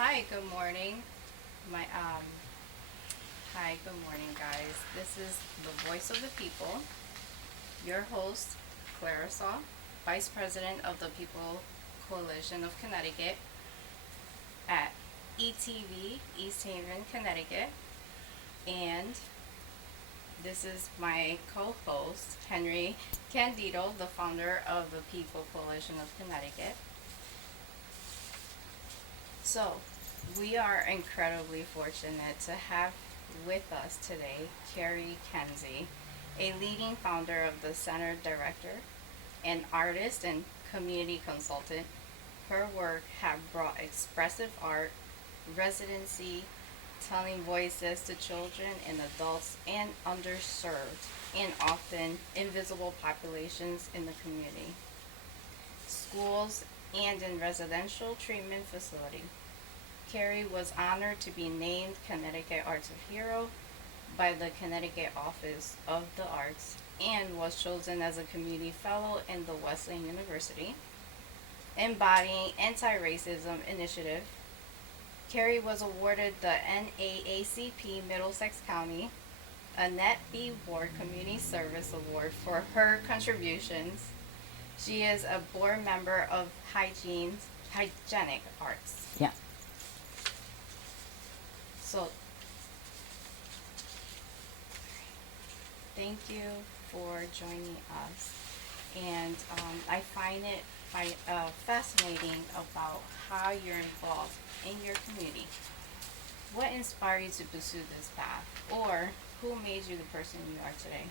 Hi, good morning. My Hi, good morning, guys. This is the Voice of the People. Your host, Clarissa, Vice President of the People Coalition of Connecticut at ETV, East Haven, Connecticut, and this is my co-host, Henry Candido, the founder of the People Coalition of Connecticut. So, we are incredibly fortunate to have with us today Kerry Kincy, a leading founder of the Center Director, an artist and community consultant. Her work have brought expressive art, residency, telling voices to children and adults and underserved and often invisible populations in the community, schools, and in residential treatment facility. Kerry was honored to be named Connecticut Arts of Hero by the Connecticut Office of the Arts and was chosen as a community fellow in the Wesleyan University. Embodying anti-racism initiative, Kerry was awarded the NAACP Middlesex County Annette B. Ward Community Service Award for her contributions. She is a board member of Hygienic Arts. Yeah. So, thank you for joining us. And I find it fascinating about how you're involved in your community. What inspired you to pursue this path? Or who made you the person you are today?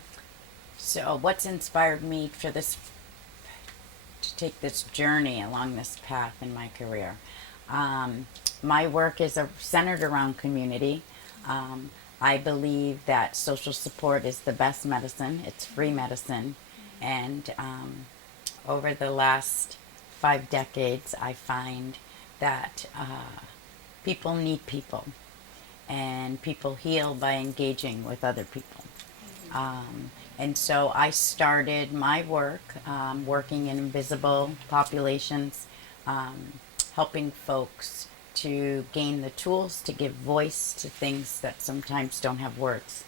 So, what's inspired me for this to take this journey along this path in my career? My work is centered around community. I believe that social support is the best medicine. It's free medicine, and over the last 5 decades, I find that people need people, and people heal by engaging with other people. And so I started my work working in invisible populations, helping folks to gain the tools to give voice to things that sometimes don't have words.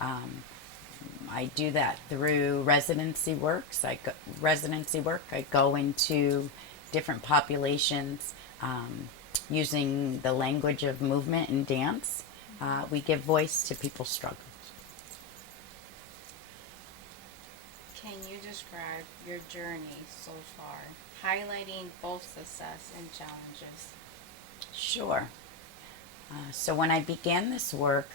I do that through residency works. Residency work. I go into different populations using the language of movement and dance. We give voice to people's struggles. Can you describe your journey so far, highlighting both success and challenges? Sure. So when I began this work,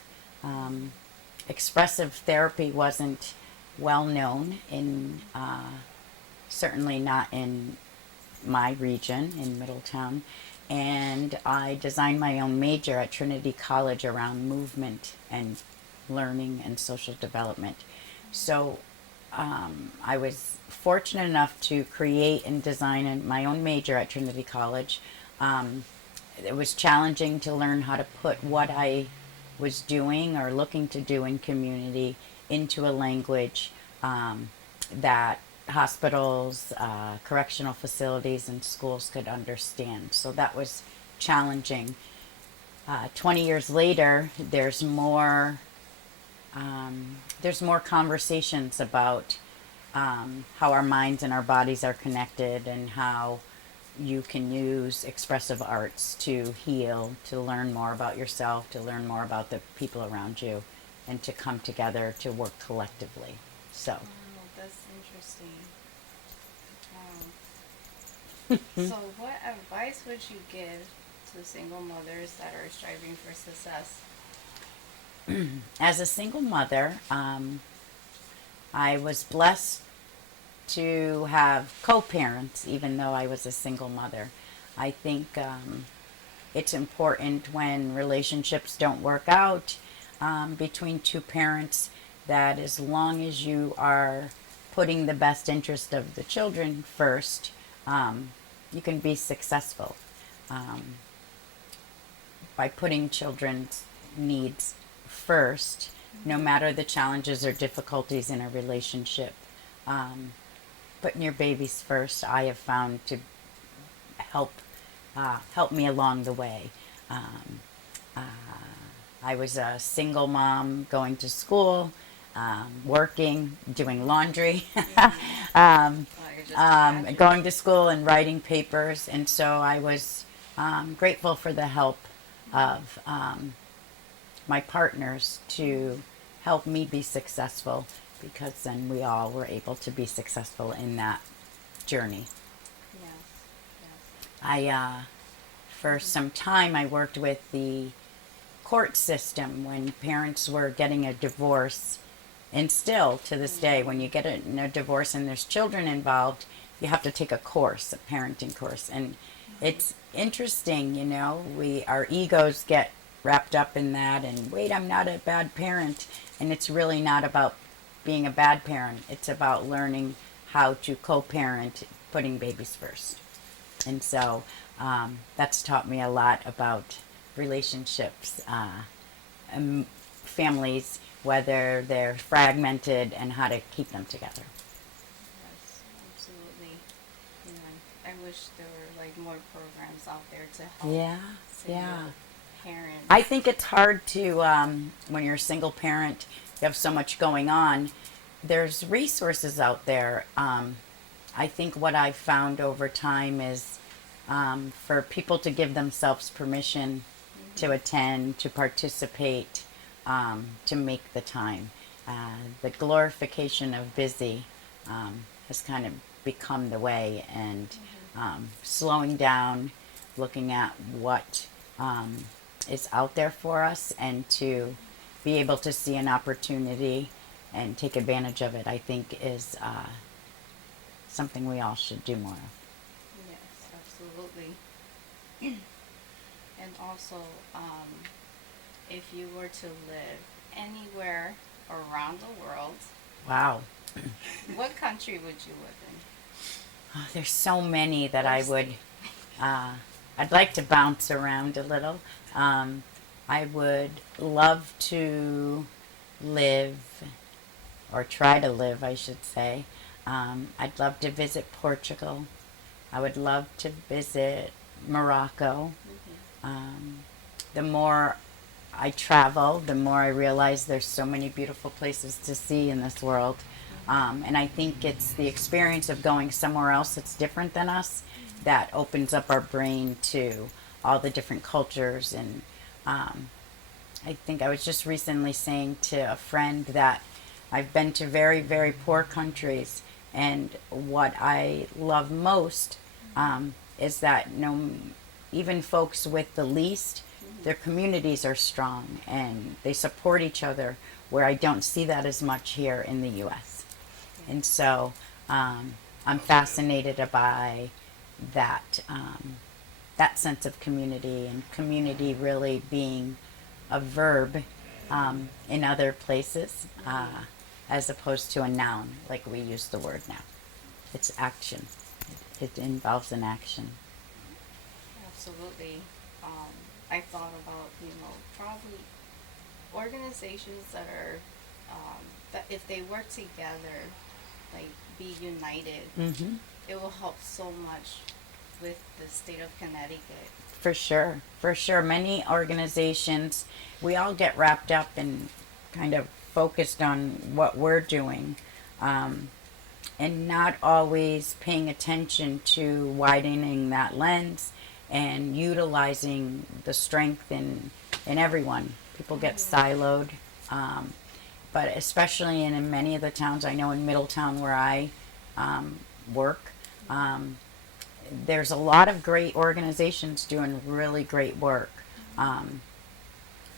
expressive therapy wasn't well known in, certainly not in my region in Middletown. And I designed my own major at Trinity College around movement and learning and social development. So I was fortunate enough to create and design my own major at Trinity College. It was challenging to learn how to put what I was doing or looking to do in community into a language that hospitals, correctional facilities, and schools could understand. So that was challenging. 20 years later, there's more conversations about how our minds and our bodies are connected, and how you can use expressive arts to heal, to learn more about yourself, to learn more about the people around you, and to come together to work collectively. So, Oh, that's interesting. So, what advice would you give to single mothers that are striving for success? as a single mother, I was blessed to have co-parents, even though I was a single mother. I think it's important when relationships don't work out between two parents, that as long as you are putting the best interest of the children first, you can be successful by putting children's needs first, no matter the challenges or difficulties in a relationship. Putting your babies first, I have found to help help me along the way. Um, uh, I was a single mom going to school, working, doing laundry, um, I could just imagine. going to school and writing papers. And so I was grateful for the help of my partners to help me be successful, because then we all were able to be successful in that journey. Yes, yes. For some time, I worked with the court system when parents were getting a divorce. And still to this day, when you get a divorce and there's children involved, you have to take a course, a parenting course. And it's interesting, you know, our egos get wrapped up in that, and wait, I'm not a bad parent. And it's really not about being a bad parent. It's about learning how to co-parent, putting babies first. And so that's taught me a lot about relationships, families, whether they're fragmented, and how to keep them together. Yes, absolutely. You know, I wish there were like more programs out there to help Yeah, single yeah. parents. I think it's hard to, when you're a single parent, you have so much going on. There's resources out there. I think what I've found over time is for people to give themselves permission to attend, to participate, to make the time. The glorification of busy has kind of become the way, and slowing down, looking at what is out there for us, and to be able to see an opportunity and take advantage of it, I think is something we all should do more of. Yes, absolutely. And also, if you were to live anywhere around the world, Wow. what country would you live in? Oh, there's so many that Or I would. I'd like to bounce around a little. I would love to live, or try to live, I should say. I'd love to visit Portugal. I would love to visit Morocco. The more I travel, the more I realize there's so many beautiful places to see in this world. And I think it's the experience of going somewhere else that's different than us that opens up our brain to all the different cultures. And I think I was just recently saying to a friend that I've been to very, very poor countries, and what I love most is that even folks with the least, their communities are strong and they support each other, where I don't see that as much here in the U.S. And so I'm fascinated by that sense of community, and community really being a verb in other places, as opposed to a noun like we use the word now. It's action. It involves an action. Absolutely. I thought about, probably organizations that are, that if they work together, like be united, Mm-hmm. it will help so much with the state of Connecticut. For sure. For sure. Many organizations, we all get wrapped up and kind of focused on what we're doing, and not always paying attention to widening that lens and utilizing the strength in everyone. People get siloed, but especially in many of the towns, I know in Middletown where I work, there's a lot of great organizations doing really great work,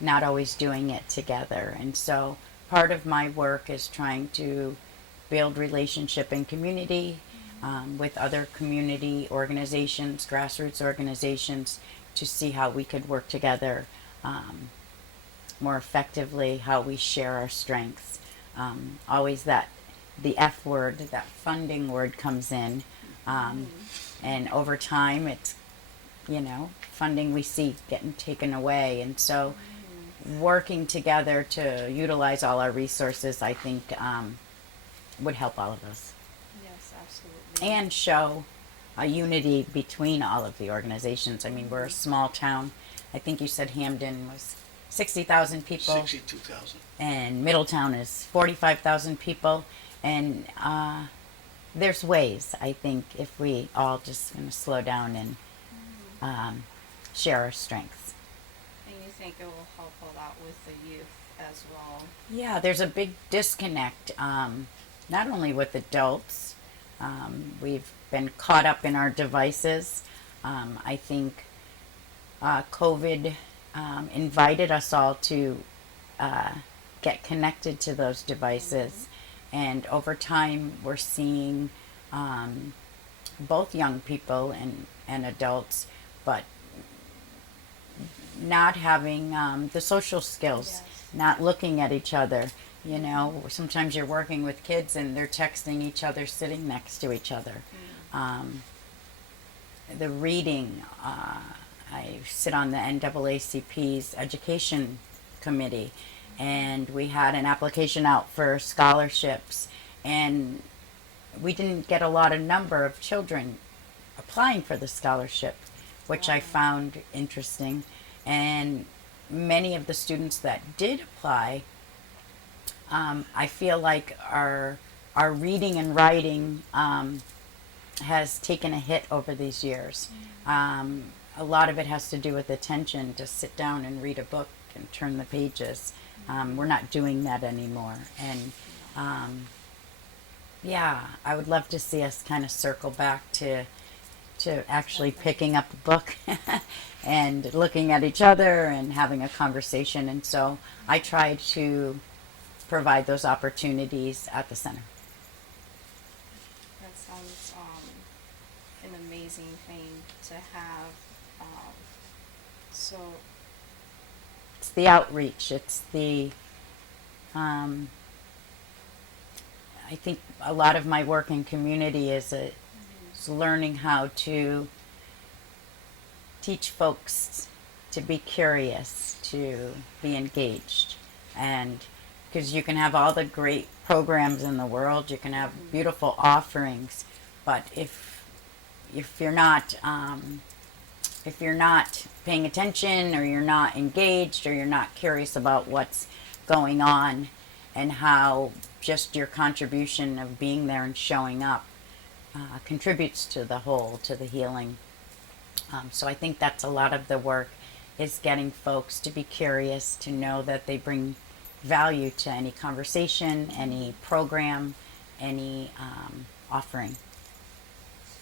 not always doing it together. And so part of my work is trying to build relationship and community with other community organizations, grassroots organizations, to see how we could work together more effectively, how we share our strengths. Always the F word, that funding word comes in. And over time, it's, funding we see getting taken away. And so working together to utilize all our resources, I think, would help all of us. Yes, absolutely. And show a unity between all of the organizations. I mean, we're a small town. I think you said Hamden was 60,000 people. 62,000. And Middletown is 45,000 people. And there's ways, I think, if we all just kind of slow down and share our strengths. And you think it will help a lot with the youth as well? Yeah, there's a big disconnect, not only with adults. We've been caught up in our devices. I think COVID invited us all to get connected to those devices. And over time, we're seeing both young people and adults, but not having the social skills, Yes. not looking at each other. You know, sometimes you're working with kids and they're texting each other sitting next to each other. The reading, I sit on the NAACP's education committee, and we had an application out for scholarships, and we didn't get a lot of number of children applying for the scholarship, which I found interesting. And many of the students that did apply, I feel like our reading and writing has taken a hit over these years. A lot of it has to do with attention, to sit down and read a book and turn the pages. We're not doing that anymore. And yeah, I would love to see us kind of circle back to actually picking up a book and looking at each other and having a conversation. And so I try to provide those opportunities at the center. That sounds an amazing thing to have. So It's the outreach. It's the, I think a lot of my work in community is learning how to teach folks to be curious, to be engaged. And because you can have all the great programs in the world, you can have beautiful offerings, but if you're not paying attention, or you're not engaged, or you're not curious about what's going on and how just your contribution of being there and showing up contributes to the whole, to the healing. So I think that's a lot of the work, is getting folks to be curious, to know that they bring value to any conversation, any program, any offering.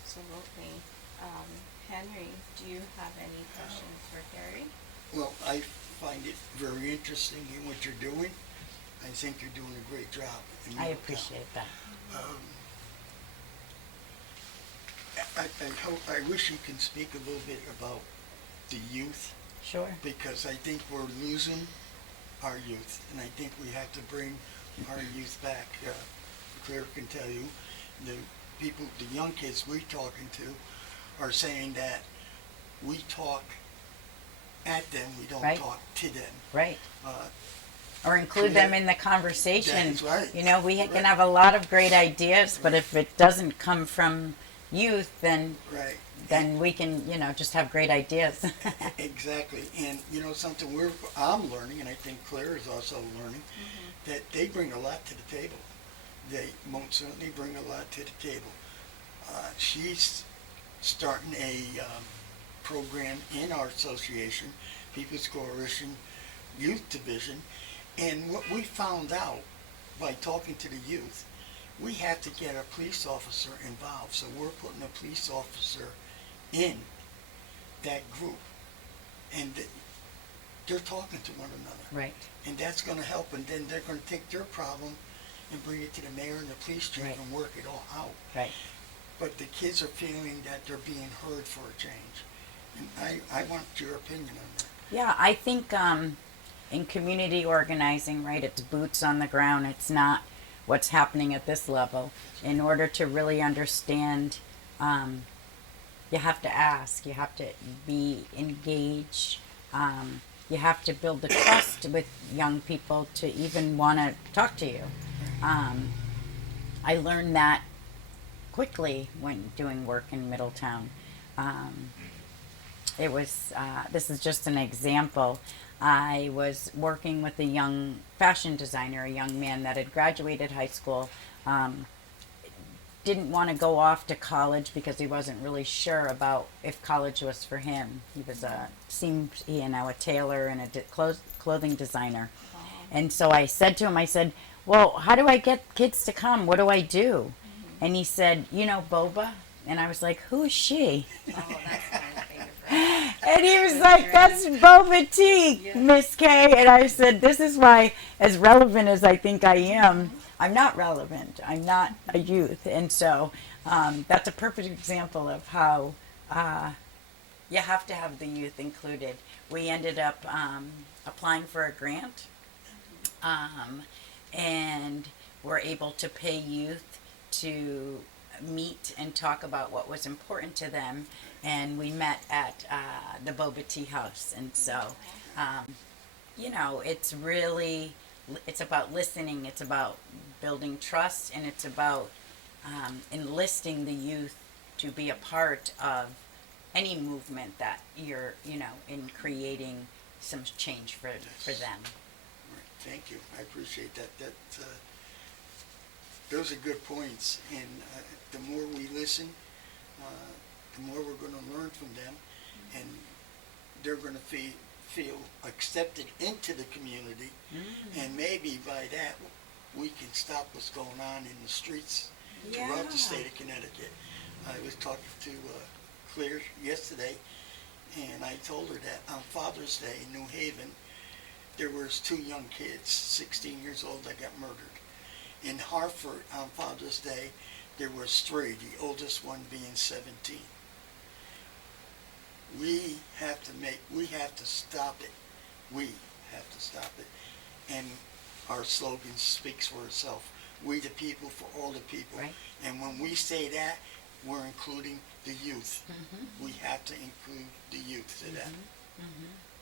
absolutely. Henry, do you have any questions for Kerry? Well, I find it very interesting in what you're doing. I think you're doing a great job. in I Middletown. appreciate that. I wish you can speak a little bit about the youth, Sure. because I think we're losing our youth, and I think we have to bring our youth back. Claire can tell you, the people, the young kids we're talking to are saying that we talk at them, we don't Right. talk to them. Right. Uh, Or include them in the conversation. That's right. You know, we Right. can have a lot of great ideas, but if it doesn't come from youth, then Right. we can, just have great ideas. Exactly, and you know something I'm learning, and I think Claire is also learning, that they bring a lot to the table. They most certainly bring a lot to the table. She's starting a program in our association, People's Coalition Youth Division, and what we found out by talking to the youth, we have to get a police officer involved. So we're putting a police officer in that group, and they're talking to one another, Right. and that's going to help. And then they're going to take their problem and bring it to the mayor and the police chief Right. and work it all out. Right. But the kids are feeling that they're being heard for a change, and I want your opinion on that. Yeah, I think in community organizing, right, it's boots on the ground. It's not what's happening at this level. In order to really understand, you have to ask, you have to be engaged, you have to build the trust with young people to even want to talk to you. I learned that quickly when doing work in Middletown. Um, it was, this is just an example. I was working with a young fashion designer, a young man that had graduated high school, um, didn't want to go off to college because he wasn't really sure about if college was for him. He was a tailor and a clothing designer. Wow. And so I said to him, I said, well, how do I get kids to come? What do I do? And he said, you know, Boba? And I was like, who is she? Oh, that's my favorite. And he was like, that's Boba Tea, Yeah. Miss Kay. And I said, this is why, as relevant as I think I am, I'm not relevant. I'm not a youth. And so that's a perfect example of how you have to have the youth included. We ended up applying for a grant, and were able to pay youth to meet and talk about what was important to them. And we met at the Boba Tea House. And so, you know, it's really, it's about listening, it's about building trust, and it's about enlisting the youth to be a part of any movement that you're, you know, in creating some change for them. Right, thank you. I appreciate that. Those are good points, and the more we listen, the more we're going to learn from them, and they're going to feel accepted into the community, and maybe by that we can stop what's going on in the streets throughout the state of Connecticut. I was talking to Claire yesterday, and I told her that on Father's Day in New Haven, there was 2 young kids, 16 years old, that got murdered. In Hartford on Father's Day, there was 3, the oldest one being 17. We have to stop it. We have to stop it. And our slogan speaks for itself. We the people for all the people. Right. And when we say that, we're including the youth. We have to include the youth to that.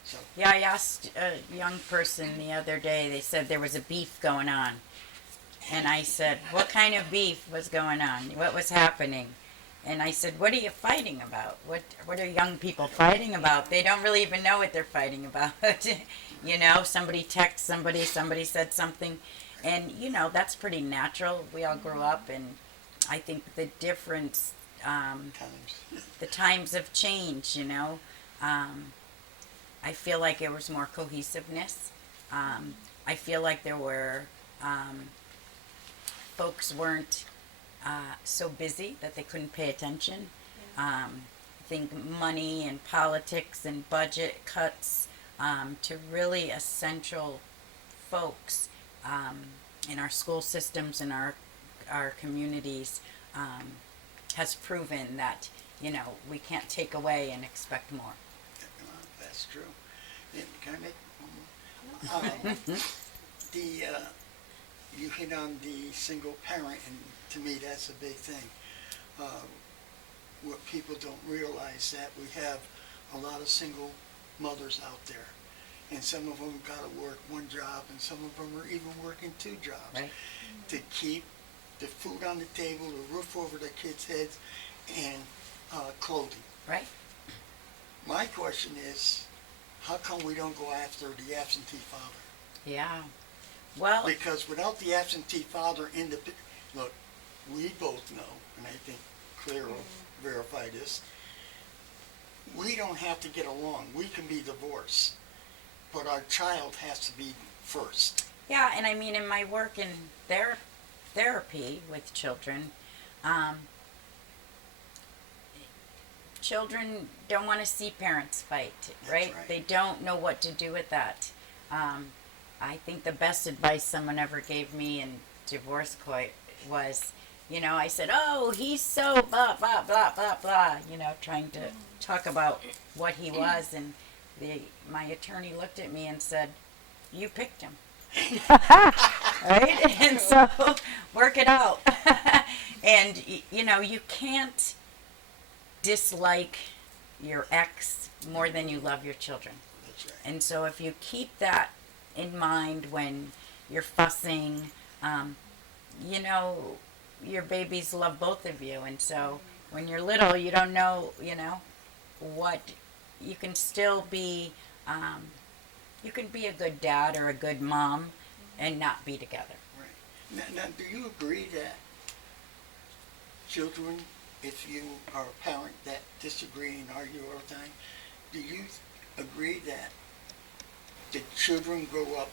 So, Yeah, I asked a young person the other day, they said there was a beef going on. And I said, what kind of beef was going on? What was happening? And I said, what are you fighting about? What are young people fighting about? They don't really even know what they're fighting about. You know, somebody texts somebody said something. And, you know, that's pretty natural. We all grew up, and I think the difference, the times have changed, you know. I feel like there was more cohesiveness. I feel like there were, folks weren't so busy that they couldn't pay attention. I think money and politics and budget cuts to really essential folks in our school systems and our communities has proven that, you know, we can't take away and expect more. that's true. And can I make one more? You hit on the single parent, and to me that's a big thing. What people don't realize that we have a lot of single mothers out there, and some of them got to work 1 job, and some of them are even working 2 jobs, Right. to keep the food on the table, the roof over their kids' heads, and clothing. Right? My question is, how come we don't go after the absentee father? Yeah. Well, Because without the absentee father in the, look, we both know, and I think Claire will verify this, we don't have to get along. We can be divorced, but our child has to be first. yeah, and I mean, in my work in therapy with children, children don't want to see parents fight, right? right. They don't know what to do with that. I think the best advice someone ever gave me in divorce court was, you know, I said, oh, he's so blah, blah, blah, blah, blah, you know, trying to talk about what he was. And my attorney looked at me and said, you picked him. Right? And so, work it out. And, you know, you can't dislike your ex more than you love your children. That's right. And so if you keep that in mind when you're fussing, you know, your babies love both of you, and so when you're little, you don't know, what you can still be. You can be a good dad or a good mom, and not be together. Right. Now, do you agree that children, if you are a parent that disagree and argue all the time, do you agree that the children grow up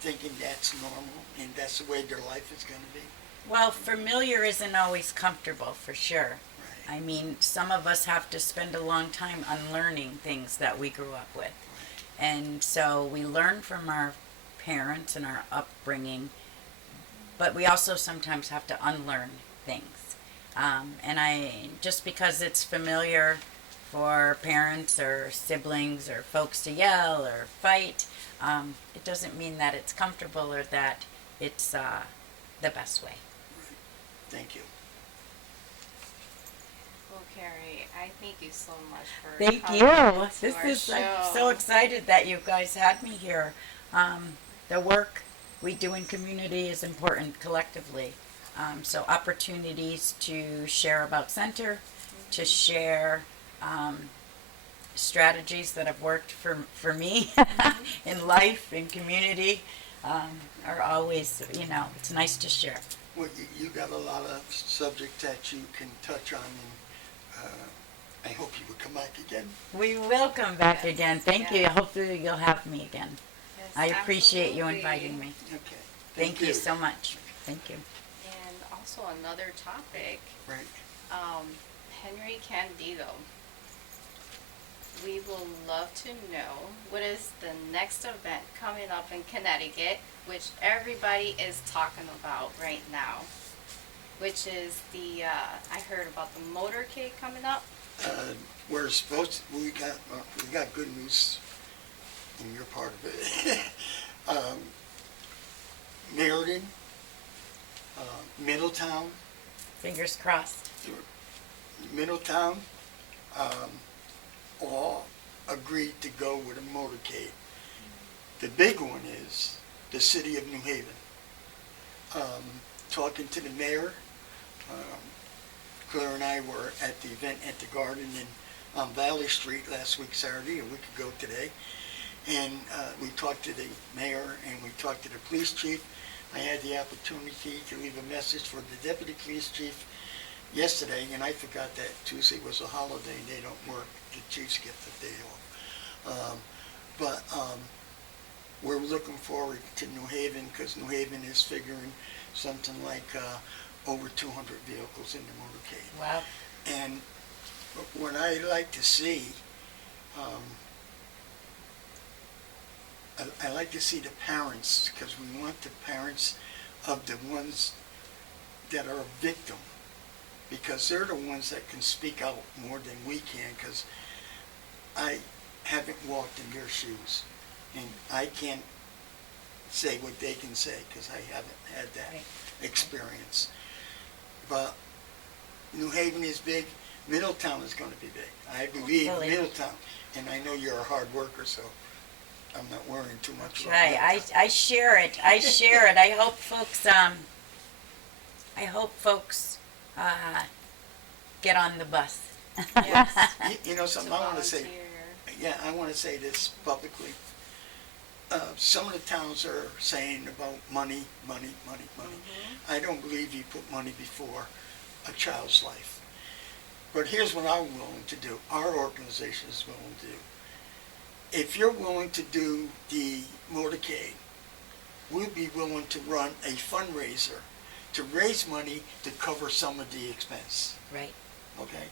thinking that's normal and that's the way their life is going to be? Well, familiar isn't always comfortable, for sure. Right. I mean, some of us have to spend a long time unlearning things that we grew up with. And so we learn from our parents and our upbringing, but we also sometimes have to unlearn things. Just because it's familiar for parents or siblings or folks to yell or fight, it doesn't mean that it's comfortable or that it's the best way. Thank you. Well, Kerry, I thank you so much for Thank coming you. into This our is show. I'm so excited that you guys had me here. The work we do in community is important collectively. So opportunities to share about center, to share strategies that have worked for me in life, in community, are always, it's nice to share. Well, you got a lot of subjects that you can touch on, and I hope you will come back again. We will come back Yes, again. Thank you. yes. Hopefully you'll have me again. Yes, I appreciate you absolutely. inviting me. Okay. Thank you so much. Thank you. And also another topic, Right. Henry Candido. We will love to know what is the next event coming up in Connecticut, which everybody is talking about right now, which is I heard about the motorcade coming up. We're supposed to, we got good news in your part of it. Meriden, Middletown, Fingers crossed. Middletown, all agreed to go with a motorcade. The big one is the city of New Haven. Talking to the mayor, Claire and I were at the event at the Garden on Valley Street last week, Saturday, a week ago today. And we talked to the mayor and we talked to the police chief. I had the opportunity to leave a message for the deputy police chief yesterday, and I forgot that Tuesday was a holiday and they don't work. The chiefs get the day off. But we're looking forward to New Haven because New Haven is figuring something like over 200 vehicles in the motorcade. Wow. And what I like to see, I like to see the parents, because we want the parents of the ones that are a victim, because they're the ones that can speak out more than we can, because I haven't walked in their shoes, and I can't say what they can say, because I haven't had that experience. But New Haven is big. Middletown is going to be big. I believe Hopefully. Middletown, and I know you're a hard worker, so I'm not worrying too much about Right. Middletown. I share it. I share it. I hope folks get on the bus. Yes. You know something I want to say. volunteer. Yeah, I want to say this publicly. Some of the towns are saying about money. I don't believe you put money before a child's life. But here's what I'm willing to do. Our organization is willing to do. If you're willing to do the motorcade, we'll be willing to run a fundraiser to raise money to cover some of the expense. Right. Okay.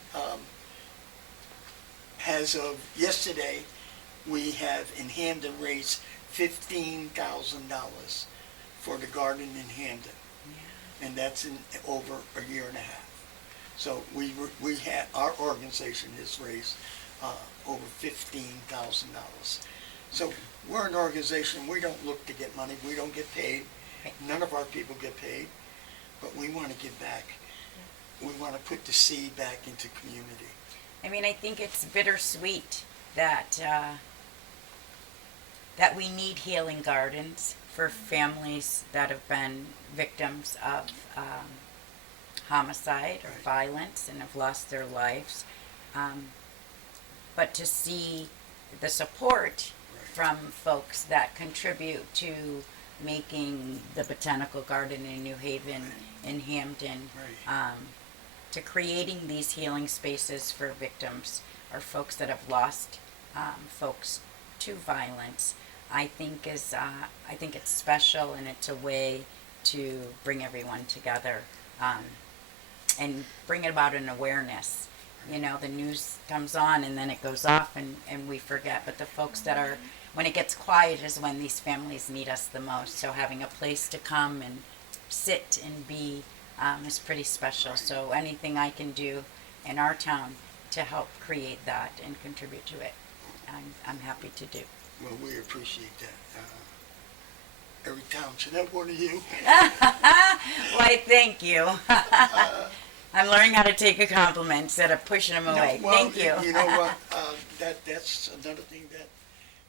As of yesterday, we have in Hampden raised $15,000 for the garden in Hampden, and that's in over a year and a half. So we had, our organization has raised over $15,000. So we're an organization. We don't look to get money. We don't get paid. None of our people get paid, but we want to give back. We want to put the seed back into community. I mean, I think it's bittersweet that that we need healing gardens for families that have been victims of homicide or Right. violence and have lost their lives. Um, but to see the support Right. from folks that contribute to making the botanical garden in New Haven, in Hampton, Right. to creating these healing spaces for victims or folks that have lost folks to violence, I think it's special, and it's a way to bring everyone together, and bring about an awareness. You know, the news comes on and then it goes off, and we forget. But the folks that are, when it gets quiet is when these families need us the most. So having a place to come and sit and be is pretty special. So anything I can do in our town to help create that and contribute to it, I'm happy to do. Well, we appreciate that. Every town should have one of you. Why, thank you. I'm learning how to take a compliment instead of pushing them away. No, well, Thank you. You know what? That's another thing that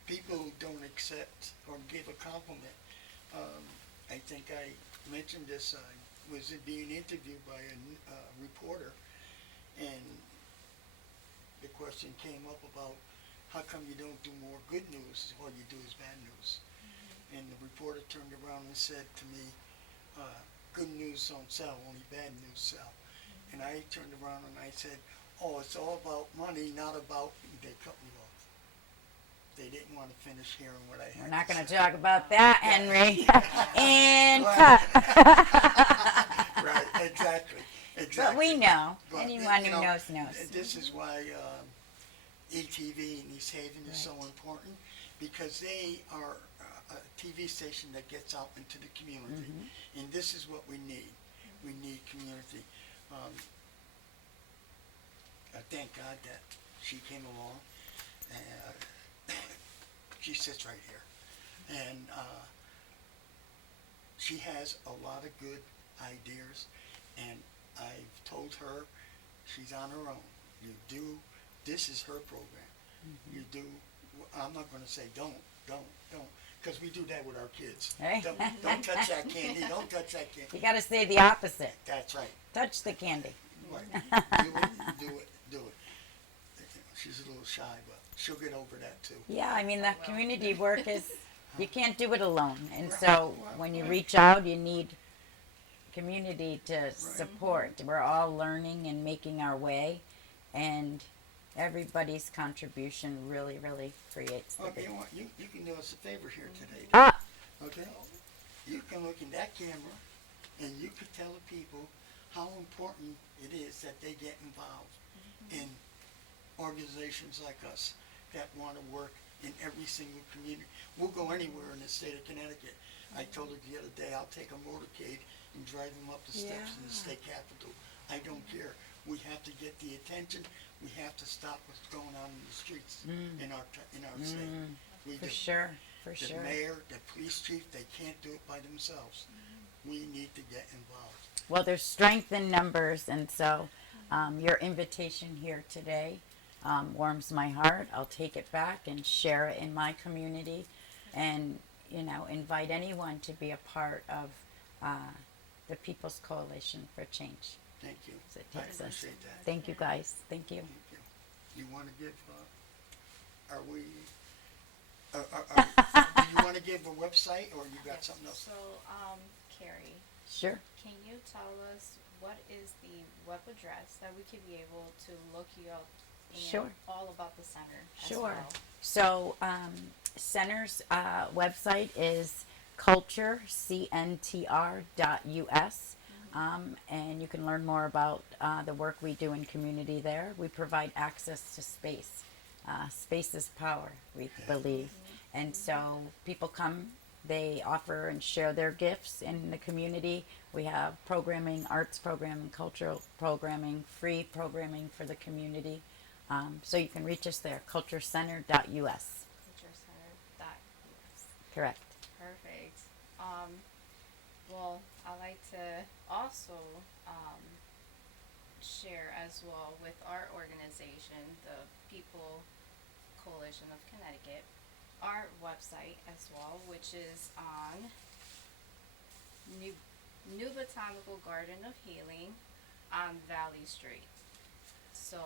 people don't accept or give a compliment. I think I mentioned this. I was being interviewed by a reporter, and the question came up about how come you don't do more good news? All you do is bad news. And the reporter turned around and said to me, good news don't sell, only bad news sell. And I turned around and I said, oh, it's all about money, not about, they cut me off. They didn't want to finish hearing what I had We're not to going to say. talk about that, Henry. And Well, cut. Right, exactly. But we know. But, Anyone you who know, knows knows. This is why ETV in East Haven is so important, because they are a TV station that gets out into the community, and this is what we need. We need community. I thank God that she came along, and she sits right here, and she has a lot of good ideas, and I've told her she's on her own. You do, this is her program. You do, I'm not going to say don't, because we do that with our kids. Hey. Don't touch that candy, don't touch that candy. You got to say the opposite. That's right. Touch the candy. Right. Do it. She's a little shy, but she'll get over that too. Yeah, I mean, that community work is, you can't do it alone. And Right. so when you reach out, you need community to support. We're all learning and making our way, and everybody's contribution really, really creates the Okay, big. you know what? You can do us a favor here today. Ah, Okay? You can look in that camera and you can tell the people how important it is that they get involved in organizations like us that want to work in every single community. We'll go anywhere in the state of Connecticut. I told her the other day, I'll take a motorcade and drive them up the steps in the state capitol. I don't care. We have to get the attention. We have to stop what's going on in the streets in our state. We for do. sure, for The sure. mayor, the police chief, they can't do it by themselves. We need to get involved. Well, there's strength in numbers, and so your invitation here today warms my heart. I'll take it back and share it in my community, and invite anyone to be a part of the People's Coalition for Change. Thank you. So it I takes us. appreciate that. Thank you, guys. Thank you. Thank you. You want to give, are we, do you want to give a website or you got something else? So, Kerry, Sure. can you tell us what is the web address that we could be able to look you up and Sure. all about the center as Sure. well? So, Center's website is culturecntr.us, and you can learn more about the work we do in community there. We provide access to space. Space is power, we believe. And so people come, they offer and share their gifts in the community. We have programming, arts programming, cultural programming, free programming for the community. So you can reach us there, culturecenter.us. Culturecenter.us. Correct. Perfect. Well, I like to also share as well with our organization, the People Coalition of Connecticut, our website as well, which is on New Botanical Garden of Healing on Valley Street. So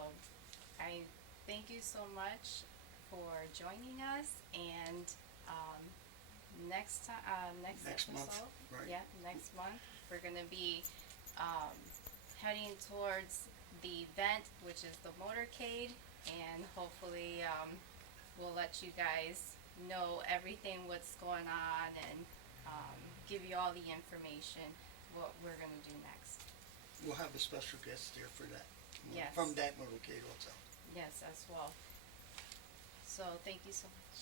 I thank you so much for joining us, and next time, next Next episode, month, right. yeah, next month, we're gonna be um, heading towards the event, which is the motorcade, and hopefully we'll let you guys know everything what's going on, and give you all the information what we're gonna do next. We'll have a special guest there for that. Yes. From that motorcade also. Yes, as well. So thank you so much.